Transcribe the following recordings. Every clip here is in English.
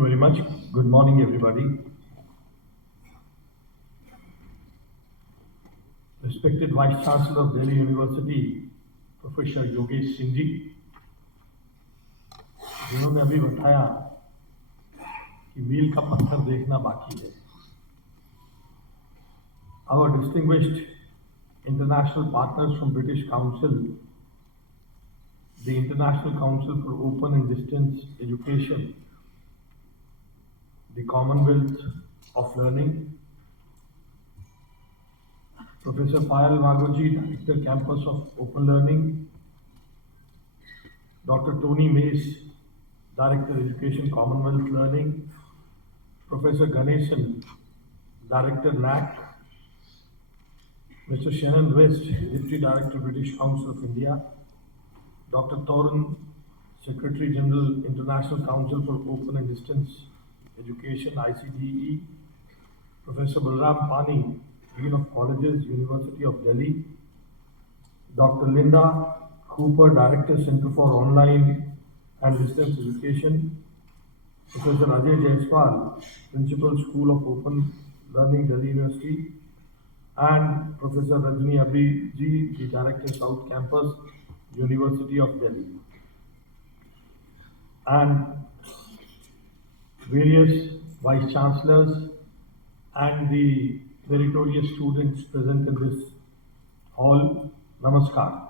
you very much. Good morning, everybody. Respected Vice Chancellor of Delhi University, Professor Yogesh Singh जी, जिन्होंने अभी बताया कि मील का पत्थर देखना बाकी है. Our distinguished international partners from British Council, the International Council for Open and Distance Education, the Commonwealth of Learning, Professor Payal Vagoji, Director Campus of Open Learning, Dr. Tony Mace, Director Education Commonwealth Learning, Professor Ganesan, Director NAC, Mr. Shannon West, Deputy Director British Council of India, Dr. Thoran, Secretary General International Council for Open and Distance Education, ICDE, Professor Balram Pani, Dean of Colleges, University of Delhi, Dr. Linda Cooper, Director, Center for Online and Distance Education, Professor Ajay Jaiswal, Principal, School of Open Learning, Delhi University, and Professor Rajni Abhiji, the Director, South Campus, University of Delhi, and various Vice Chancellors and the meritorious students present in this hall. Namaskar.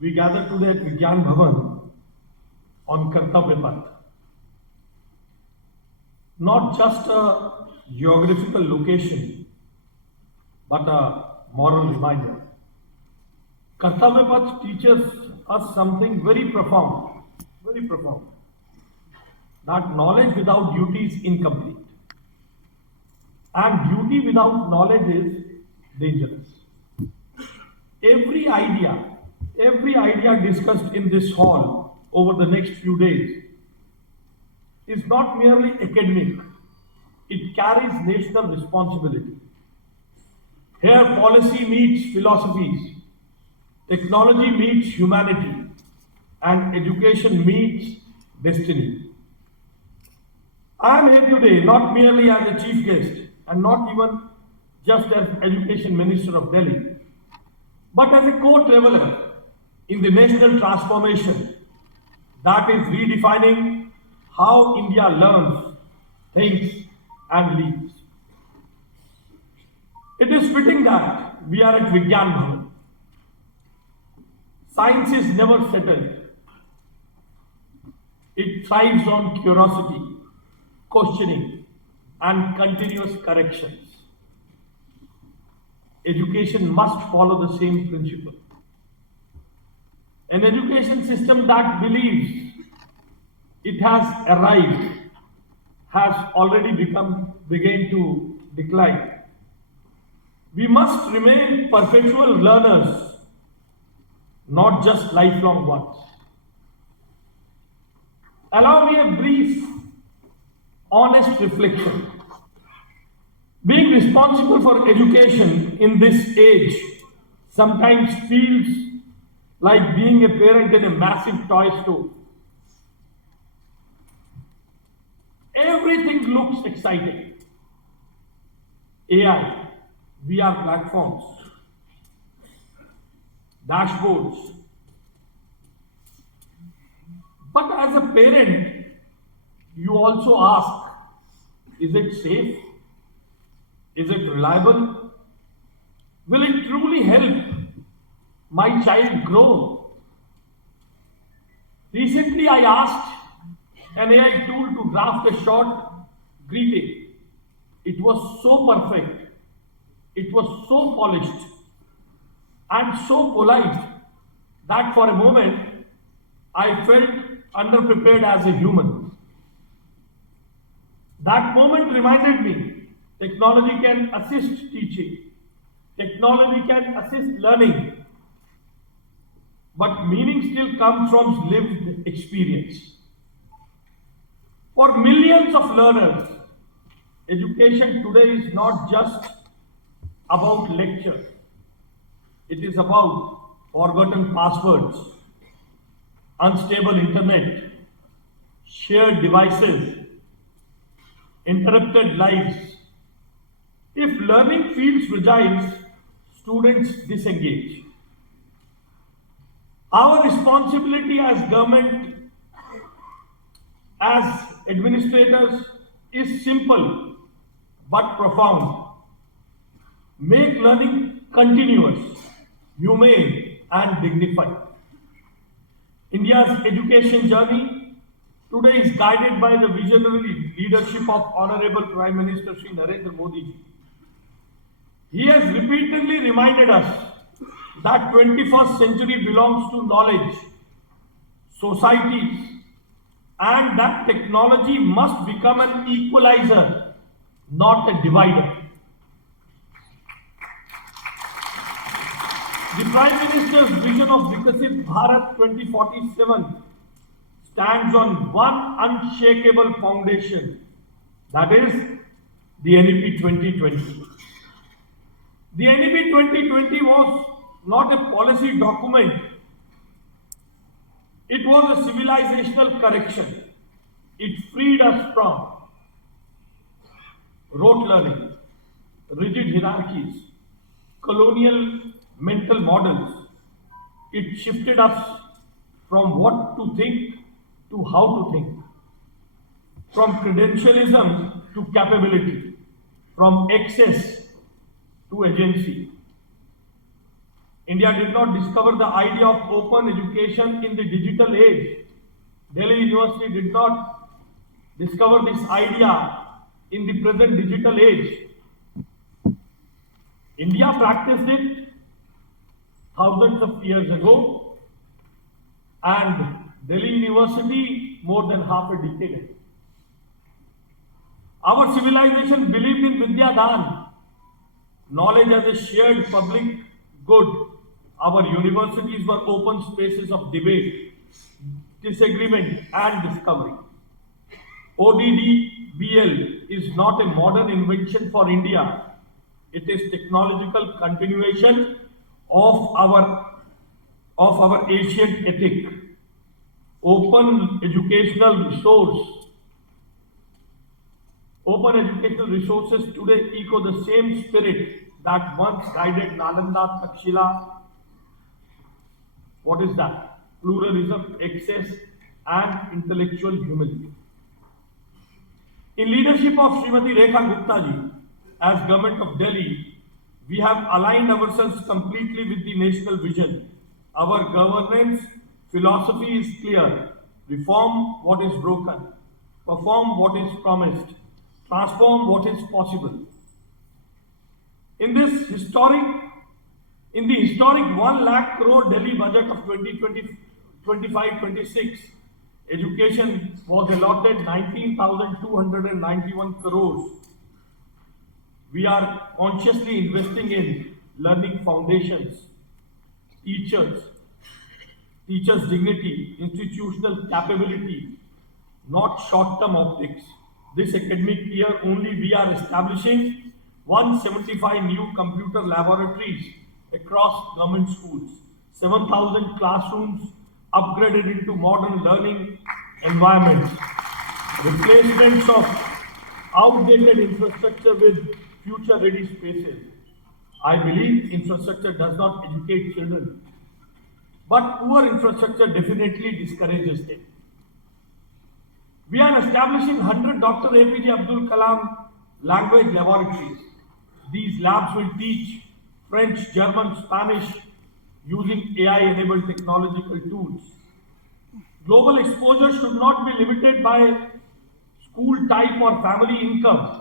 We gather today at Vigyan Bhavan on Kartavya Path. Not just a geographical location, but a moral reminder. Kartavya Path teaches us something very profound, that knowledge without duty is incomplete. And duty without knowledge is dangerous. Every idea discussed in this hall over the next few days is not merely academic, it carries national responsibility. Here policy meets philosophies, technology meets humanity, and education meets destiny. I am here today not merely as a chief guest and not even just as Education Minister of Delhi, but as a co-traveler in the national transformation that is redefining how India learns, thinks, and leads. It is fitting that we are at Vigyan Bhavan. Science is never settled. It thrives on curiosity, questioning, and continuous corrections. Education must follow the same principle. An education system that believes it has arrived has already begun to decline. We must remain perpetual learners, not just lifelong ones. Allow me a brief, honest reflection. Being responsible for education in this age sometimes feels like being a parent in a massive toy store. Everything looks exciting. AI, VR platforms, dashboards. But as a parent, you also ask, is it safe? Is it reliable? Will it truly help my child grow? Recently, I asked an AI tool to draft a short greeting. It was so perfect, it was so polished, and so polite that for a moment I felt underprepared as a human. That moment reminded me technology can assist teaching, technology can assist learning, but meaning still comes from lived experience. For millions of learners, education today is not just about lectures. It is about forgotten passwords, unstable internet, shared devices, interrupted lives. If learning feels fragile, students disengage. Our responsibility as government, as administrators, is simple but profound. Make learning continuous, humane, and dignified. India's education journey today is guided by the visionary leadership of Honorable Prime Minister Shri Narendra Modi ji. He has repeatedly reminded us that 21st century belongs to knowledge, societies, and that technology must become an equalizer, not a divider. The Prime Minister's vision of Vikasit Bharat 2047 stands on one unshakable foundation, that is the NEP 2020. The NEP 2020 was not a policy document, it was a civilizational correction. It freed us from rote learning, rigid hierarchies, colonial mental models. It shifted us from what to think to how to think, from credentialism to capability, from excess to agency. India did not discover the idea of open education in the digital age. Delhi University did not discover this idea in the present digital age. India practiced it thousands of years ago, and Delhi University more than half a decade ago. Our civilization believed in Vidyadan, knowledge as a shared public good. Our universities were open spaces of debate, disagreement, and discovery. ODDBL is not a modern invention for India. It is technological continuation of our ancient ethic. Open educational resources today echo the same spirit that once guided Nalanda, Takshila. What is that? Pluralism, excess, and intellectual humility. In leadership of Srimati Rekha Gupta ji, as Government of Delhi, we have aligned ourselves completely with the national vision. Our governance philosophy is clear: reform what is broken, perform what is promised, transform what is possible. In the historic 1 lakh crore Delhi budget of 2025-26, education was allotted 19,291 crores. We are consciously investing in learning foundations, teachers dignity, institutional capability, not short-term optics. This academic year only we are establishing 175 new computer laboratories across government schools, 7,000 classrooms upgraded into modern learning environments, replacements of outdated infrastructure with future-ready spaces. I believe infrastructure does not educate children, but poor infrastructure definitely discourages them. We are establishing 100 Dr. APJ Abdul Kalam language laboratories. These labs will teach French, German, Spanish using AI-enabled technological tools. Global exposure should not be limited by school type or family income.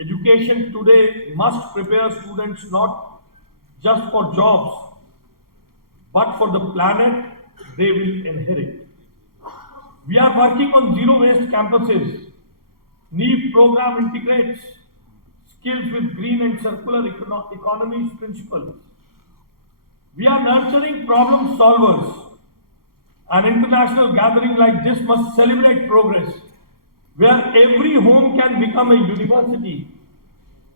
Education today must prepare students not just for jobs, but for the planet they will inherit. We are working on zero waste campuses. NEEF program integrates skills with green and circular economies principles. We are nurturing problem solvers. An international gathering like this must celebrate progress, where every home can become a university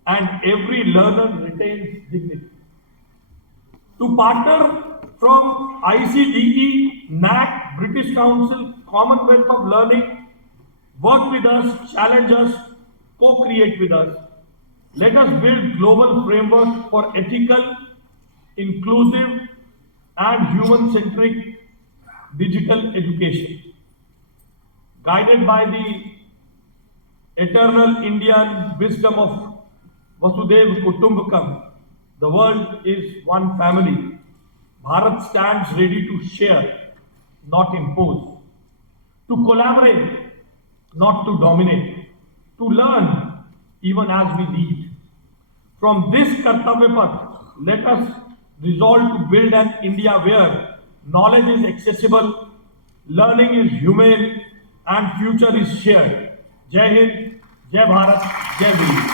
and every learner retains dignity. To partner from ICDE, NAC, British Council, Commonwealth of Learning, Work with us, challenge us, co-create with us. Let us build global framework for ethical, inclusive, and human-centric digital education. Guided by the eternal Indian wisdom of Vasudev Kutumbakam, the world is one family. Bharat stands ready to share, not impose, to collaborate, not to dominate, to learn even as we lead. From this Kartavya Path, let us resolve to build an India where knowledge is accessible, learning is humane, and future is shared. Jai Hind, Jai Bharat, Jai Veer.